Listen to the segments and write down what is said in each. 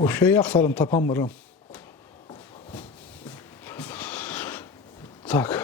O şeyi aktarım tapamıyorum. Tak.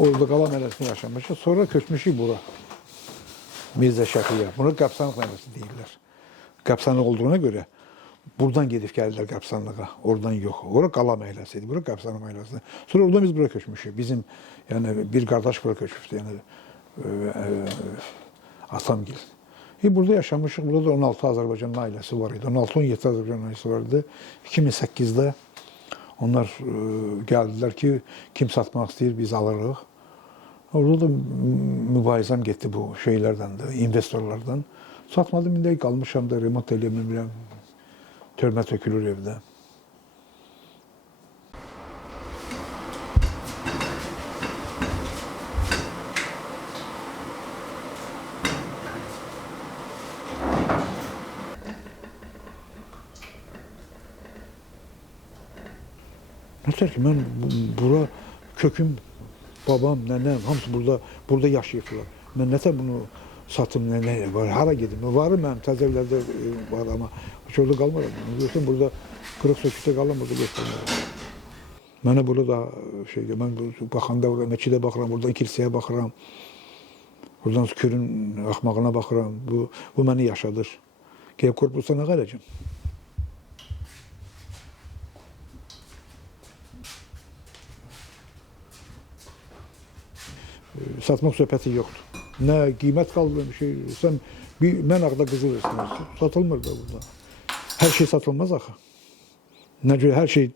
Orada Qala məhəlləsində yaşamışıq. Sonra köçmüşük bura. Mirzə Şəfiyə. Buna Qəbsanlıq məhəlləsi deyirlər. Qəbsanlıq olduğuna görə buradan gedib gəlirlər Qəbsanlığa. Oradan yox. Ora Qala məhəlləsi idi. Bura Qəbsanlıq məhəlləsi. Sonra oradan biz bura köçmüşük. Bizim yəni bir qardaş bura köçübdü. Yəni Atamgil. Burada yaşamışıq. Burada da 16 Azərbaycan ailəsi var idi. 16-17 Azərbaycan ailəsi var idi. 2008-də onlar gəldilər ki, kim satmaq istəyir biz alırıq. Orada da mübarizəm getdi bu şeylərdən də, investorlardan. Satmadım, indi qalmışam da, remont eləmirəm, törmə tökülür evdə. Nətər ki, mən bura köküm, babam, nənəm, hamısı burada yaşayıblar. Mən nətər bunu satım, nə var, hara gedim? Varım mənim, təzə evlərdə var, amma orada qalmaram. Görürsən, burada qırıq sökükdə qalım, burada göstərmirəm. Mənə burada da mən baxanda, məkidə baxıram, buradan kilsəyə baxıram, buradan körün axmağına baxıram. Bu məni yaşadır. Gəlib korpusa nə qalacam? Satmaq söhbəti yoxdur. Nə qiymət qaldı, bir şey. Mən ağda qızıl versin. Satılmır da burada. Hər şey satılmaz axı. Nə görə hər şey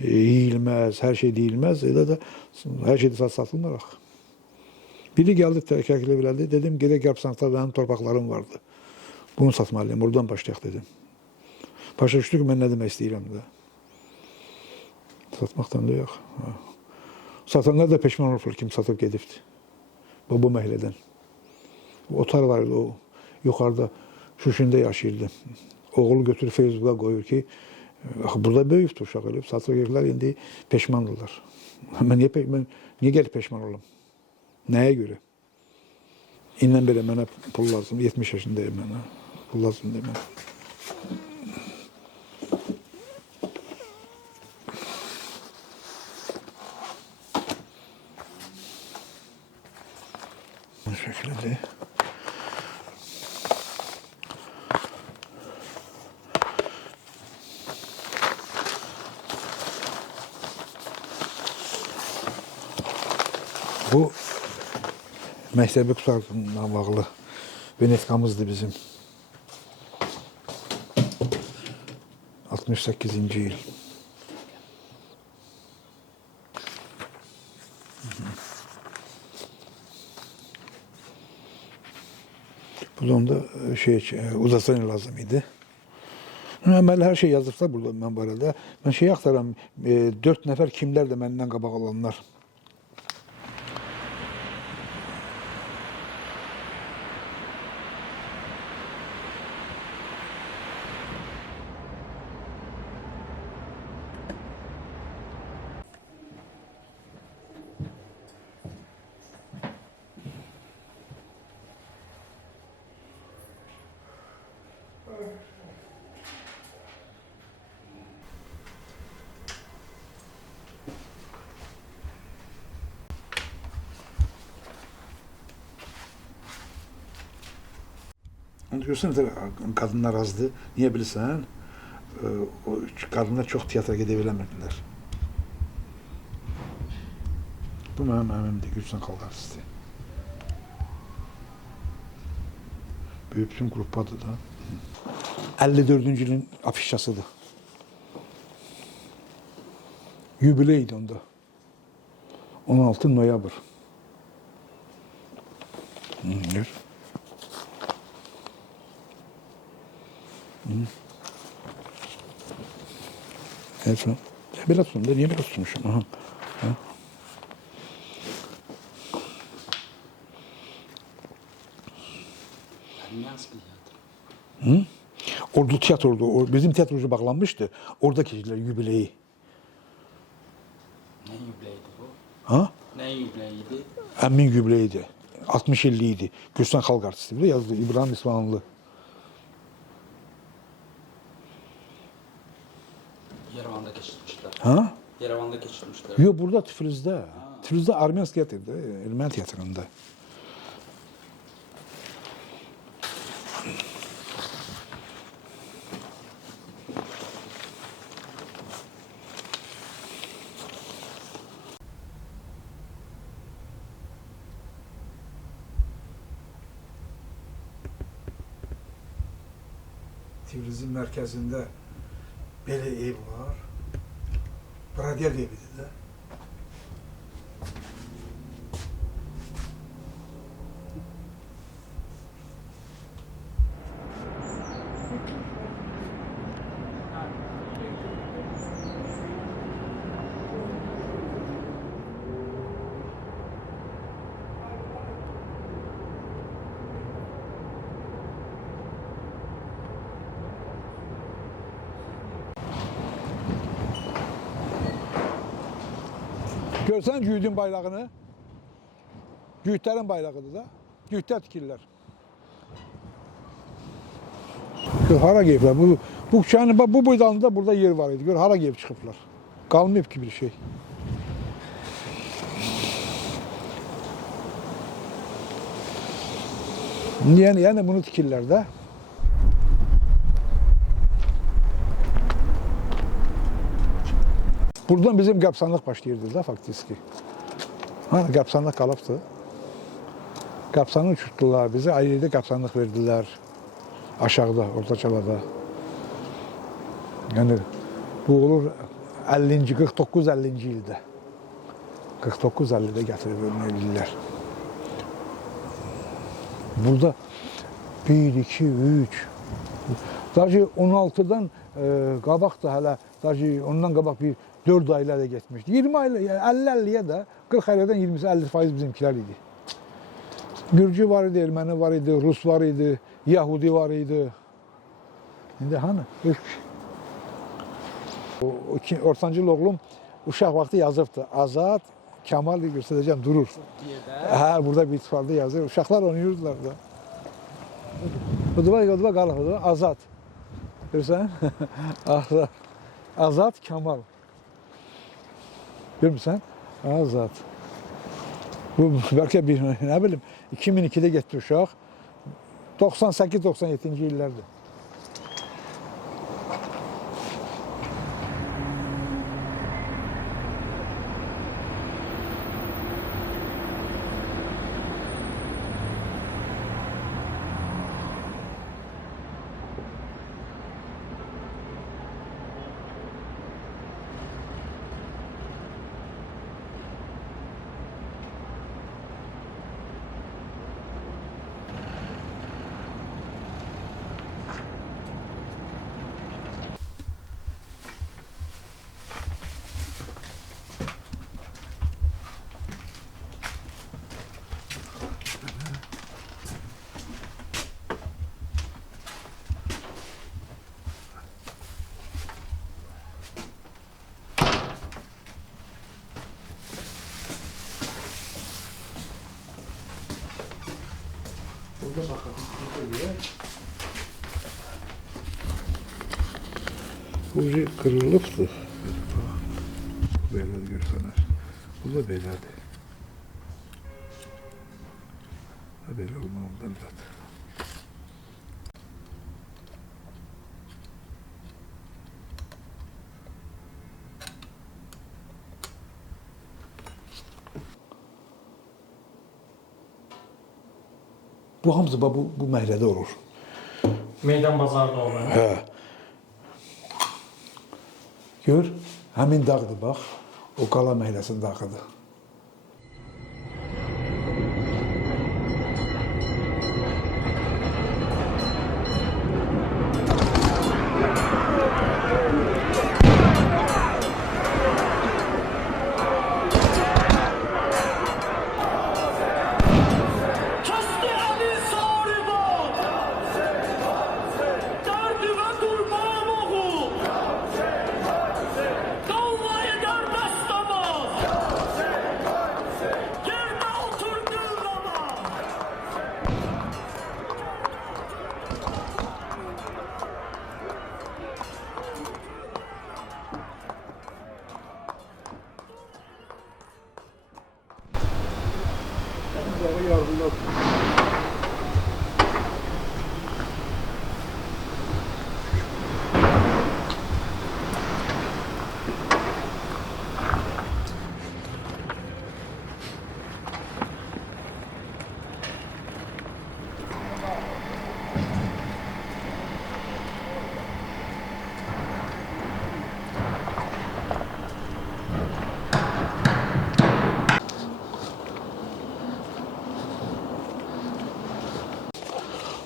yeyilməz, hər şey deyilməz, hər şey də satılmır axı. Biri gəldi, təklif elədi, dedim, gedək Qəbsanlıqda mənim torpaqlarım vardı. Bunu satmalıyım, oradan başlayaq dedim. Başa düşdü ki, mən nə demək istəyirəm də. Satmaqdan da yox. Satanlar da peşman olurlar, kim satıb gedibdir. Bu məhəllədən. Otar var idi, o yuxarıda Şuşində yaşayırdı. Oğlu götürüb Facebook'a qoyur ki, burada böyükdür uşaq ölüb, satıb gediblər, indi peşmandırlar. Mən niyə gəlib peşman olum? Nəyə görə? İndən belə mənə pul lazım, 70 yaşındayım mənə. Pul lazım deyim mənə. Bu şekilde. Bu məktəbi qutardan bağlı Venetkamızdı bizim. 68-ci il. Burada onda uzatsan lazım idi. Əməli hər şey yazıblar burada mən barədə. Mən şeyi axtaram, 4 nəfər kimlər də məndən qabaq olanlar. görsene kadınlar azdı. Niye bilirsen? O kadınlar çok tiyatra gidebilemediler. Bu mənim əmimdir, Gülşən xalq artisti. Böyük bütün qrupadır da. 54-cü ilin afişasıdır. Yubileydi onda. 16 noyabr. Gör. Evet son. Belə tutun da, niye belə tutmuşum? Aha. Ha. Hı? Ordu tiyatroda, bizim tiyatrocu bağlanmıştı. Orada keçirdiler yubileyi. Ne yübleydi bu? Ha? Ne yübleydi? Əmin yubileydi. 60 illiydi. Gülşən xalq artisti bile yazdı. İbrahim İsmaillı. Yerevan'da geçirmişler. Ha? Yerevan'da geçirmişler. Yok burada Tiflis'de. Tiflis'de Armen tiyatroda, Ermeni tiyatrında. Tiflis'in mərkəzində belə ev var. Bradiyar evidir də. Görsən Güydün bayrağını, Güydlərin bayrağıdır da, Güydlər tikirlər. Gör, hara geyiblər, bu küçənin, bu boydanında burada yer var idi, gör, hara geyib çıxıblar. Qalmayıb ki bir şey. Yəni bunu tikirlər də. Buradan bizim qəbirstanlıq başlayırdı da faktiki. Hani qəbirstanlıq qalıbdı. Qəbirstanlıq uçurtdular bizi, ayrı-ayrı qəbirstanlıq verdilər. Aşağıda, orta çalada. Yəni bu olur 50-ci, 49-50-ci ildə. 49-50-də gətirib ölməliyirlər. Burada 1, 2, 3. Sadəcə 16-dan qabaq da hələ, sadəcə ondan qabaq bir 4 aylar da getmişdi. 20 aylar, yəni 50-50'ye də 40 aylardan 20'si 50% bizimkiler idi. Gürcü var idi, Ermeni var idi, Rus var idi, Yahudi var idi. İndi hani? Ortancıl oğlum uşaq vaxtı yazıbdı. Azad, Kemal göstərəcəm, durur. Hə, burada bir ittifaqda yazır. Uşaqlar oynayırdılar da. Oduva qalır, Azad. Görürsən? Azad. Azad, Kemal. Görmürsən? Azad. Bu bəlkə bir, nə bilim, 2002'də getdi uşaq. 98-97-ci illərdir. Burada bakalım. Bu kırılıptı. Bu böyle görseler. Bu da belədir. Belə olmalıdır zaten. Bu hamısı bu məhəllədə olur. Meydan bazarda olan. Hə. Gör, həmin dağdır bax. O Qala məhəlləsinin dağıdır. Kasti Ali Sarıbad Derdime durmam oğul Kalmayı derdestemez Yerine otur gırlama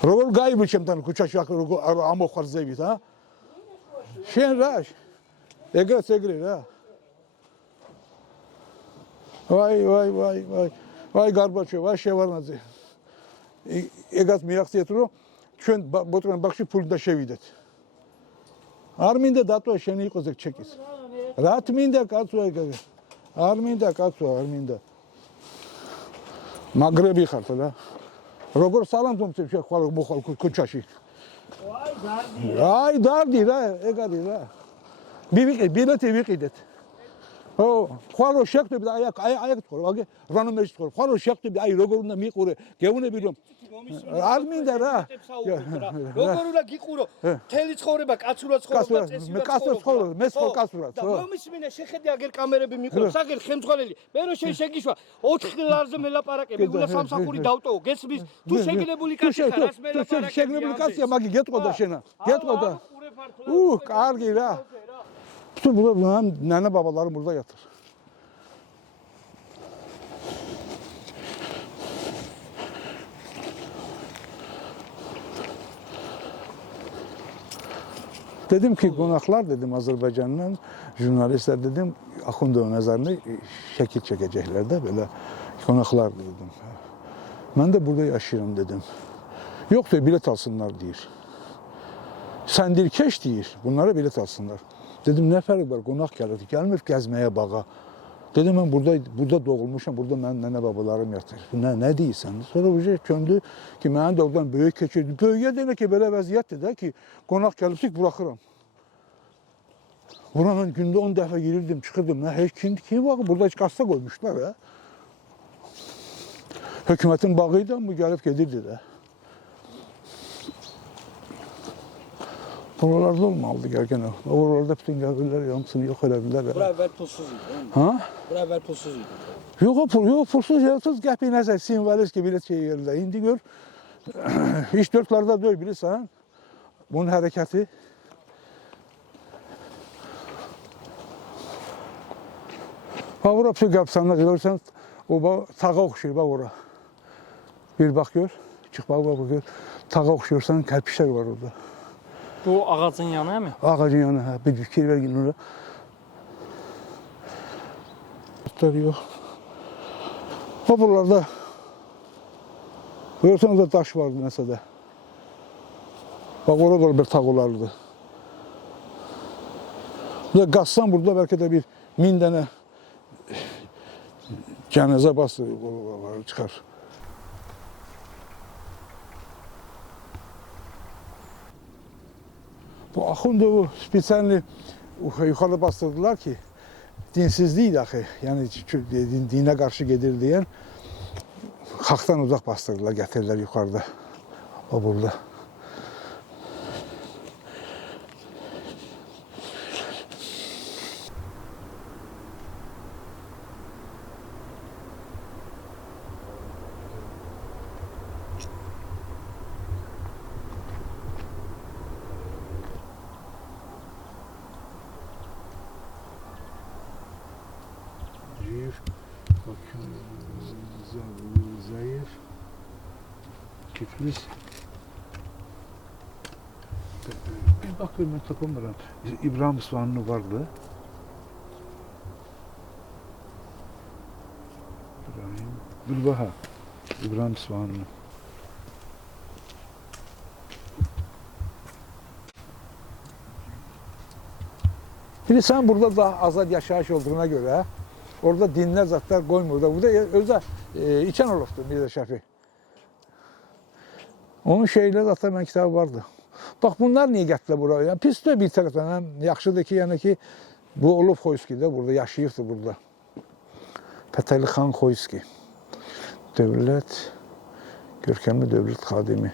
Rogol gayb çemtan kuça şak rogol amo kharzevit ha. Şen raş. Ega segre ha. Vay. Vay Gorbachev, vay Şevarnadze. Egat miyaxtietro ჩვენ ბოტრან ბახში ფული და შევიდეთ. არ მინდა დატო შენი იყოს ეგ ჩეკის. რა თმინდა კაცო ეგ? არ მინდა კაცო, არ მინდა. მაგრები ხართ რა. როგორ სალამს მომწევ შეხვალ მოხვალ ქუჩაში. აი დარდი რა, ეგ არის რა. მივიყიდეთ, ბილეთი ვიყიდეთ. ო, ხვალო შეხტები აი აქ თქო, აგე რანომეში თქო. ხვალო შეხტები აი როგორ უნდა მიყურე, გეუნები რომ არ მინდა რა. როგორ უნდა გიყურო? მთელი ცხოვრება კაცურად ცხოვრობდა წესიურად. მე კაცურად ცხოვრობ, მე ხო კაცურად. და მომისმინე შეხედე აგერ კამერები მიყურებს, აგერ ხელმძღვანელი. მე რო შეგიშვა 4 ლარზე მელაპარაკები, უნდა სამსახური დავტოვო. გესმის? თუ შეგნებული კაცია, რას მელაპარაკები? შეგნებული კაცია, მაგი გეტყოდა შენა. გეტყოდა. კარგი რა. Tu burada nene babalarım burada yatır. Dedim ki qonaqlar dedim Azərbaycandan jurnalistlər dedim Axundov nəzərini şəkil çəkəcəklər də belə qonaqlar dedim. Mən də burada yaşayıram dedim. Yox da bilet alsınlar deyir. Səndirkeş deyir. Bunlara bilet alsınlar. Dedim nə fərqi var? Qonaq gəlir. Gəlmir gəzməyə bağa. Dedim mən burada doğulmuşam. Burada mənim nənə babalarım yatır. Nə deyirsən? Sonra bu köndü ki mənim də oradan böyük keçirdi. Böyüyə deyirlər ki belə vəziyyətdir də ki qonaq gəlibsik buraxıram. Buna mən gündə 10 dəfə girirdim, çıxırdım. Heç kim var? Burada heç qasta qoymuşlar ha. Hökumətin bağıydı ama gəlib gedirdi də. Oralarda olmalıdır gərgən. Oralarda bütün qəbirlər hamısını yox elədilər. Bura əvvəl pulsuz idi. Ha? Bura əvvəl pulsuz idi. Yox pulsuz yazsız qəpi nəsə simvolist ki bilet şey yerdə. İndi gör iş dörtlarda döy bilirsən. Bunun hərəkəti. Bura bir qəbirstanlığa görürsən o tağa oxşuyur bax ora. Bir bax gör. Çıx bax gör. Tağa oxşuyursan kərpişlər var orada. Bu ağacın yanı mı? Ağacın yanı, hə, bir fikir ver ora. Yox. O buralarda görürseniz de daş vardı nəsə də. Bak orada bir tağ olardı. Burada qazsan burada bəlkə də bir 1000 dənə cənazə bastırır, çıxar. Bu Axundovu spesialni yuxarı bastırdılar ki dinsizlik axı, yəni dinə qarşı gedir deyən xalqdan uzaq bastırdılar, gətirdilər yuxarıda. O burada. Biz bir bakıyorum ben tapamıyorum. İbrahim Isvanlı vardı. Gülbaha. İbrahim Isvanlı. Şimdi sen burada da azad yaşayış olduğuna göre orada dinler zatlar koymuyor da burada özde içen oluftu Mirza Şəfi. Onun şeyler zaten ben kitabı vardı. Bak bunlar niye gətirdi buraya? Yani pis de bir taraftan yaxşıdır ki yani ki bu olub Xoyski'de burada yaşayırdı burada. Fətəli xan Xoyski. Devlet, görkemli devlet xadimi.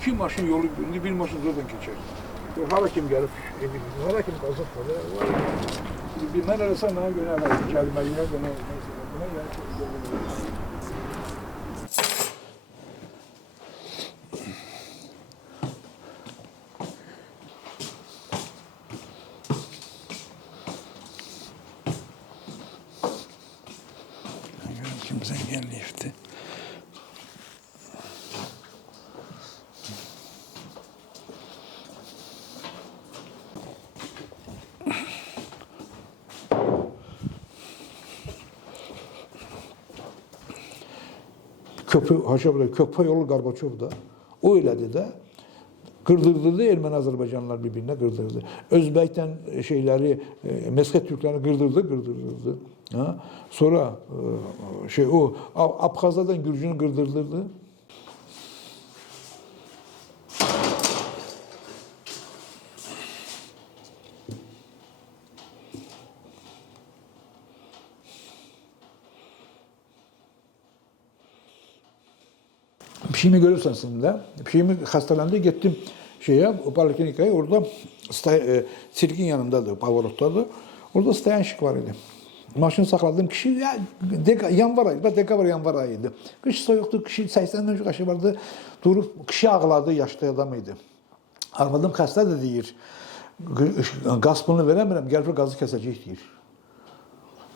İki maşın yolu günde bir maşın zordan geçer. Hala kim gelip, hala kim kazık var. Bir ben arasam bana göre alayım. Kelimeyi ya bana kimse engelleyifti. Köprü yolu Gorbaçov da o elədi də qırdırdı Erməni Azərbaycanlılar bir-birinə qırdırdı. Özbəkdən şeyləri, Mesxet Türklərini qırdırdı. Ha? Sonra o Abxazlardan Gürcünü qırdırdı. Pişimi görürsen sen de. Pişimi hastalandı gittim o poliklinikaya orada sirkin yanındadır, Pavorot'tadır. Orada stayanşik var idi. Maşını saxladığım kişi yanvar ayıydı, dekabr yanvar ayıydı. Kış soyuqdu, kişi 80'den çok aşı vardı. Durup kişi ağladı, yaşlı adam idi. Arvadım xəstə de deyir. Qaz pulunu verəmirəm, gəlib gazı kəsəcək deyir.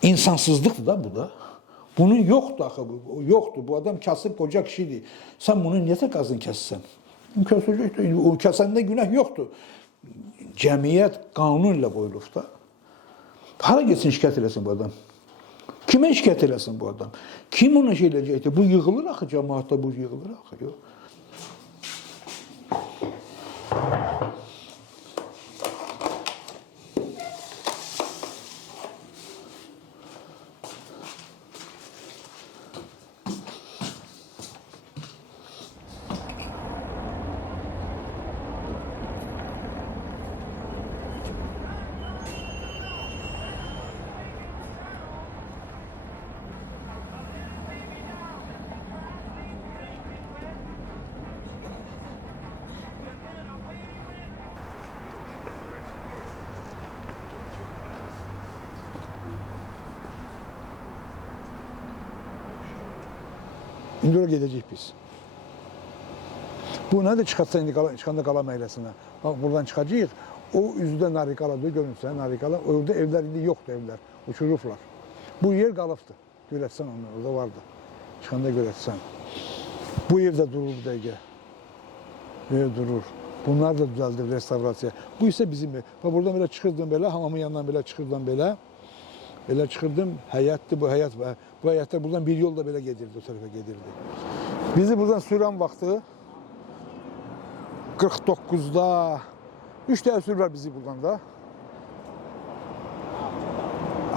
İnsansızlıqdır da bu da. Bunun yoktu axı, yoktu. Bu adam kasıb qoca kişidir. Sen bunun niyə qazını kəssən? Kəsəcəkdir. O kəsəndə günah yoktu. Cəmiyyət qanun ilə qoyulub da. Hara getsin şikayət eləsin bu adam? Kimə şikayət eləsin bu adam? Kim ona şey eləyəcəkdir? Bu yığılır axı, cəmaatda bu yığılır axı. Yox. İndi oraya gedəcəyik biz. Bu nədir çıxarsa indi çıxanda qala məhəlləsinə. Bax buradan çıxacağıq. O üzdə Narikaladır, görünürsən Narikala. Orada evlər indi yoxdur evlər. Uçurublar. Bu yer qalıbdır. Görətsən onu, orada vardı. Çıxanda görətsən. Bu yerdə durur bir dəqiqə. Yer durur. Bunlar da düzəldir restavrasiya. Bu isə bizim ev. Bax buradan belə çıxırdım belə, hamamın yanından belə çıxırdım belə. Belə çıxırdım, həyətdir bu həyət. Bu həyətlər buradan bir yol da belə gedirdi, o tərəfə gedirdi. Bizi buradan sürən vaxtı 49'da 3 dəfə sürürlər bizi buradan da.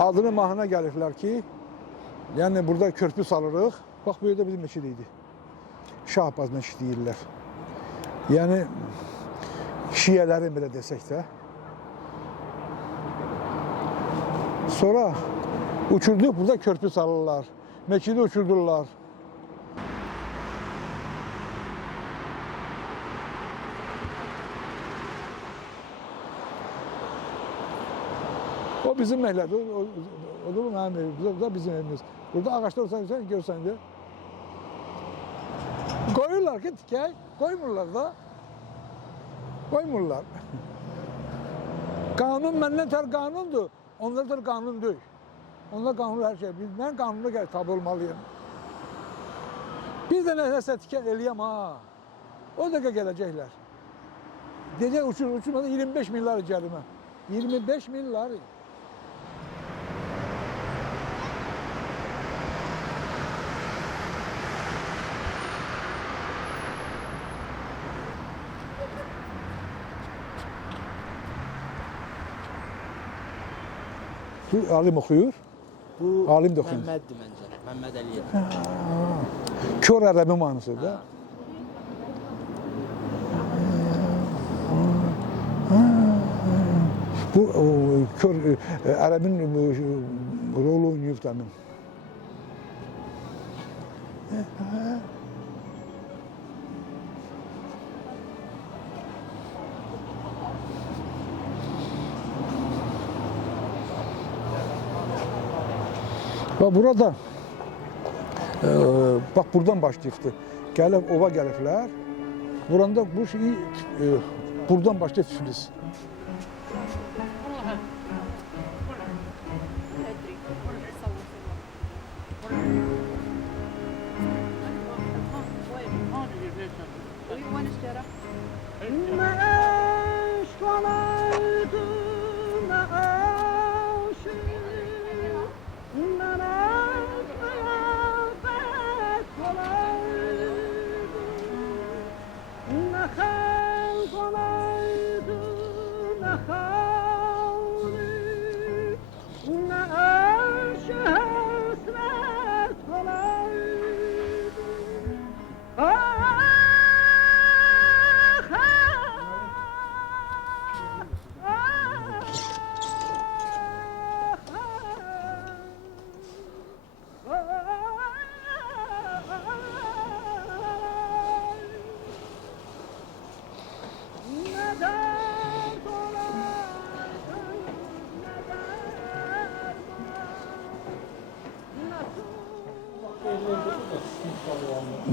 Adını mahına gəlirlər ki, yəni burada körpü salırıq. Bax bu yerdə bizim meşid idi. Şah Abbas meşid deyirlər. Yəni şiyələrin belə desək də. Sonra Uçurdu, burada körpü salırlar. Məkidi uçurdurlar. O bizim məhəllədir. O da mənim evimiz. Bu da bizim evimiz. Burada ağaçlar olsa görsən de. Koyurlar ki tikək. Koymurlar da. Koymurlar. Kanun məndən tər qanundur. Onlar da qanun deyil. Onlar qanunlu hər şey. Mən qanunlu gəl tabi olmalıyım. Bir dənə nəsə tikə eləyəm ha. O da gələcəklər. Gecə uçurmadan 25 milyar gəlimə. 25 milyar. Bu alim oxuyur. Bu Alim də oxuyur. Məmməddir məncə. Məmməd Əliyev. Kör ərəbi manası da. Bu kör ərəbin rol oynayıb təmin. Ve burada bak buradan başlayıbdı. Gəlib ova gəliblər. Buranda bu şeyi buradan başlayıb Tiflis.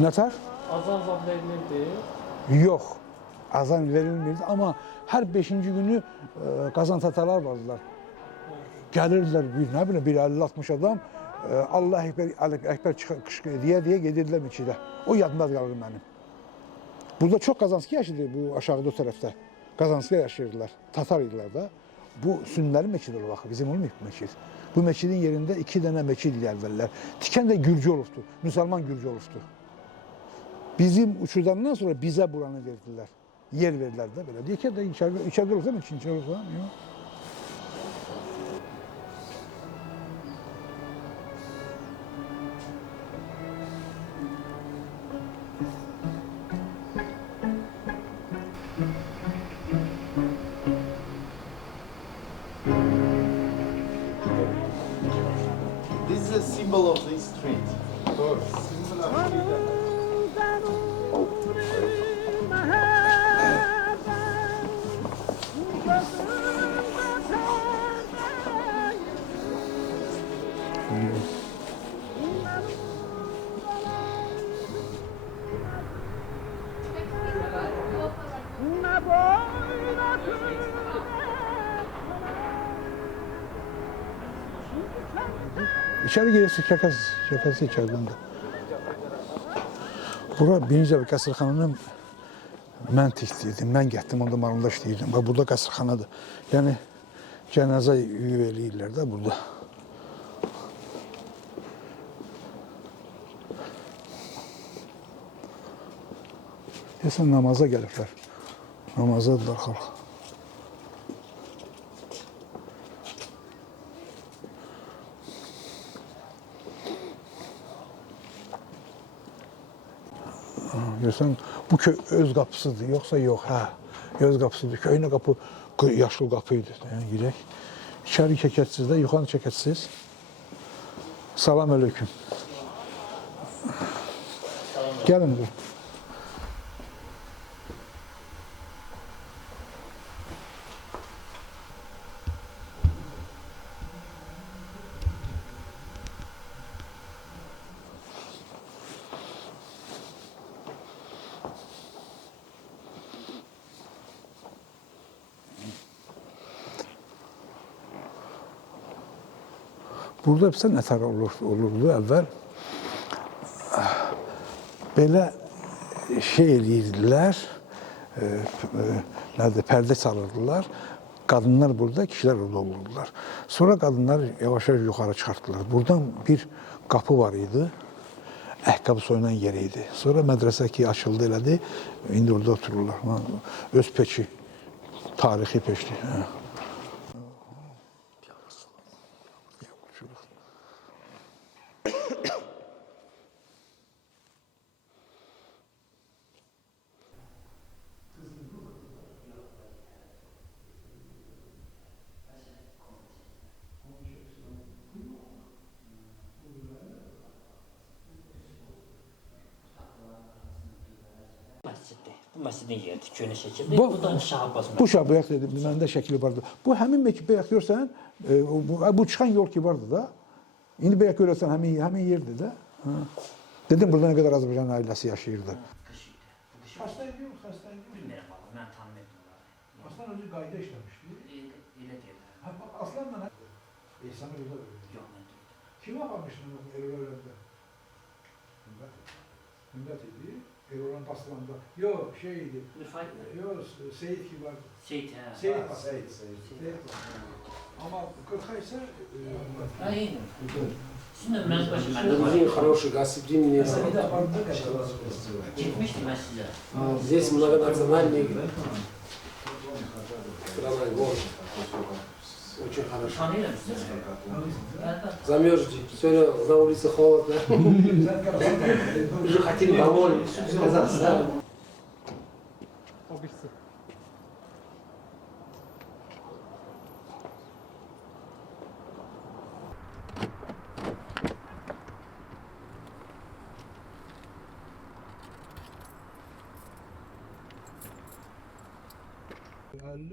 Nətər? Azan zad verilirdi. Yox. Azan verilmirdi ama her 5. günü Qazan tatarlar vardılar. Gəlirlər bir nə bilim bir 50-60 adam Allah Ekber qışqırır deyə gedirlər meçidə. O yadımda qalır mənim. Burada çox Qazanski yaşadı bu aşağıda o tərəfdə. Qazanski yaşayırdılar. Tatar idilər da. Bu Sünnilərin meçidi olur axı. Bizim olmayıb bu meçid. Bu meçidin yerində 2 dənə meçid idi əvvəllər. Tikən də Gürcü olubdu. Müsəlman Gürcü olubdu. Bizim uçurdandan sonra bizə buranı verdilər. Yer verdilər də belə. Deyək ki də içərdə olsa mı? İkinci olsa mı? Yox. This is a symbol of this street. İçeri gelirse şakası içeriden de. Bura birinci bir Qasırxananın mən tikdirdim, mən getdim, onda marında işləyirdim. Bax, burada Qasırxanadır. Yəni, cənazə eləyirlər də burada. Deyəsən, namaza gəliblər. Namazadırlar xalq. Görsən, bu köy öz qapısıdır, yoxsa yox, hə, öz qapısıdır. Köynə qapı yaşıl qapıydı. Yəni, girək. İçəri çəkətsiz də, yuxarı çəkətsiz. Salam aleyküm. Gelin bir. Burada bir nətər olurdu əvvəl. Belə şey eləyirdilər, nədir, pərdə çalırdılar. Qadınlar burada, kişilər orada olurdular. Sonra qadınlar yavaş-yavaş yuxarı çıxartdılar. Buradan bir qapı var idi, əhqabı soyunan yer idi. Sonra mədrəsə ki açıldı elədi, indi orada otururlar. Öz peçi, tarixi peçli. Məsciddir. Bu məscidin yeridir, köhnə şəkildir. Bu- Bu da Şah Abbas Bu şabıyaq dedim, məndə şəkli vardı. Bu həmin bəyək görsən, bu çıxan yol ki vardı da. İndi bəyək görürsən həmin yerdir də. Ha. Dedim burada nə qədər Azərbaycan ailəsi yaşayırdı. qış idi. Bu qış Xəstəydi yox, xəstəydi. bilmirəm valla, mən tanımırdım onları. Aslan özü qayda işləmişdi. Elə deyirlər. Ha, bak Aslanla İhsan orada Yox, mən deyirdim. kim aparmışdı o Erol'da? Hümmet idi. Erol'un bastıranda. Yok şeydi. Rıfay, Yok Seyit ki vardı. Seyit, hə. Seyit. Seyit. Seyit. Ama Kırkay ise Ha, eyni. Sizin ömrünüz başı məndə var. Очень хороший гостеприимный Mesela bir de народ. apardı kaçırdı. Getmişdim mən sizə. Здесь многонациональный страна, город. Очень хорошо. Tanıyıram sizi. Замерзли. Сегодня на улице холодно. Уже хотим домой. Казахстан. O birisi.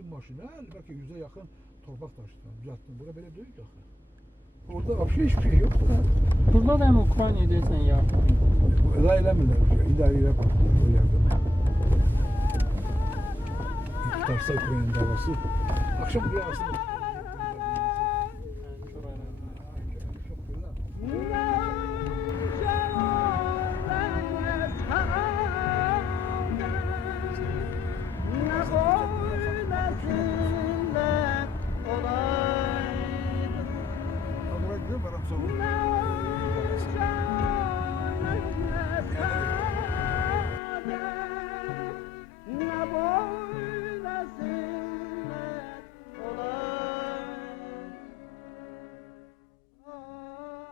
Maşına, belki 100'e yakın torpak taşıdı. Düzelttim. Bura böyle değil ki. Orada hiçbir şey yok. Burada da hem Ukrayna'ya deyirsən yardım. Eda eləmirlər. İdarəyə baxdılar o yerdə. Tutarsa Ukrayna davası. Akşam rüyasında